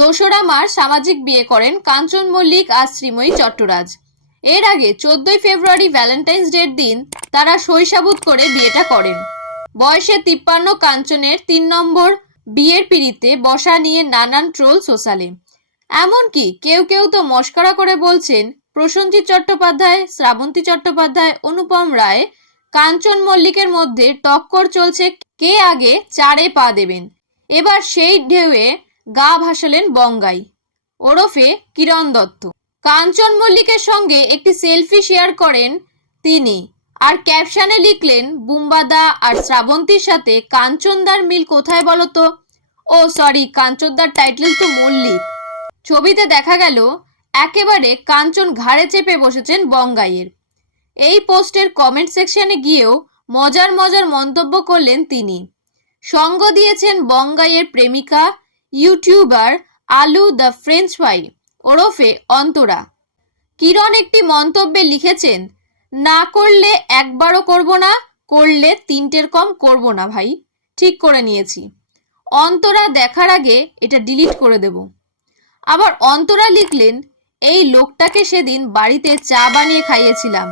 দোসরা মার্চ সামাজিক বিয়ে করেন কাঞ্চন মল্লিক আর শ্রীময়ী চট্টরাজ। এর আগে চোদ্দই ফেব্রুয়ারি ভ্যালেন্টাইন্স ডের দিন তারা শৈশাবুত করে বিয়েটা করেন। বয়সে তিপ্পান্ন কাঞ্চনের তিন নম্বর বিয়ের পিড়িতে বসা নিয়ে নানান ট্রোল সোশ্যালে এমনকি কেউ কেউ তো মস্করা করে বলছেন প্রসেনজিৎ চট্টোপাধ্যায়, শ্রাবন্তী চট্টোপাধ্যায়, অনুপম রায়, কাঞ্চন মল্লিকের মধ্যে টক্কর চলছে কে আগে চারে পা দেবেন। এবার সেই ঢেউয়ে গা ভাসালেন বঙ্গাই। ওরফে কিরণ দত্ত। কাঞ্চন মল্লিকের সঙ্গে একটি সেলফি শেয়ার করেন তিনি আর ক্যাপশনে লিখলেন, বুম্বাদা আর শ্রাবন্তীর সাথে কাঞ্চনদার মিল কোথায় বলতো? ও সরি কাঞ্চনদার টাইটেল তো মল্লিক। ছবিতে দেখা গেল, একেবারে কাঞ্চন ঘাড়ে চেপে বসেছেন বঙ্গাইয়ের। এই পোস্টের কমেন্ট সেকশনে গিয়েও মজার মজার মন্তব্য করলেন তিনি। সঙ্গ দিয়েছেন বঙ্গাইয়ের প্রেমিকা ইউটিউবার আলু দ্য ফ্রেঞ্চ ফ্রাই, ওরফে অন্তরা। কিরণ একটি মন্তব্যে লিখেছেন, না করলে একবারও করব না, করলে তিনটের কম করব না ভাই। ঠিক করে নিয়েছি। অন্তরা দেখার আগে এটা ডিলিট করে দেব। আবার অন্তরা লিখলেন, এই লোকটাকে সেদিন বাড়িতে চা বানিয়ে খাইয়েছিলাম।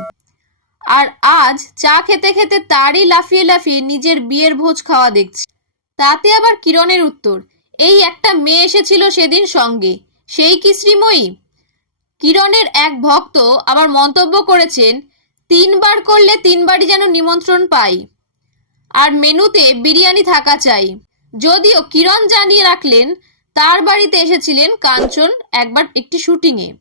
আর আজ চা খেতে খেতে তারই লাফিয়ে লাফিয়ে নিজের বিয়ের ভোজ খাওয়া দেখছি। তাতে আবার কিরণের উত্তর এই একটা মেয়ে এসেছিল সেদিন সঙ্গে। সেই কি শ্রীময়ী? কিরণের এক ভক্ত আবার মন্তব্য করেছেন, তিনবার করলে তিনবারই যেন নিমন্ত্রণ পাই। আর মেনুতে বিরিয়ানি থাকা চাই। যদিও কিরণ জানিয়ে রাখলেন, তার বাড়িতে এসেছিলেন কাঞ্চন একবার একটি শুটিংয়ে।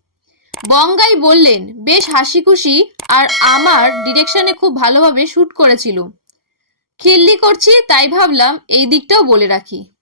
বঙ্গাই বললেন, বেশ হাসি খুশি আর আমার ডিরেকশনে খুব ভালোভাবে শ্যুট করেছিল। খিল্লি করছি, তাই ভাবলাম এই দিকটাও বলে রাখি।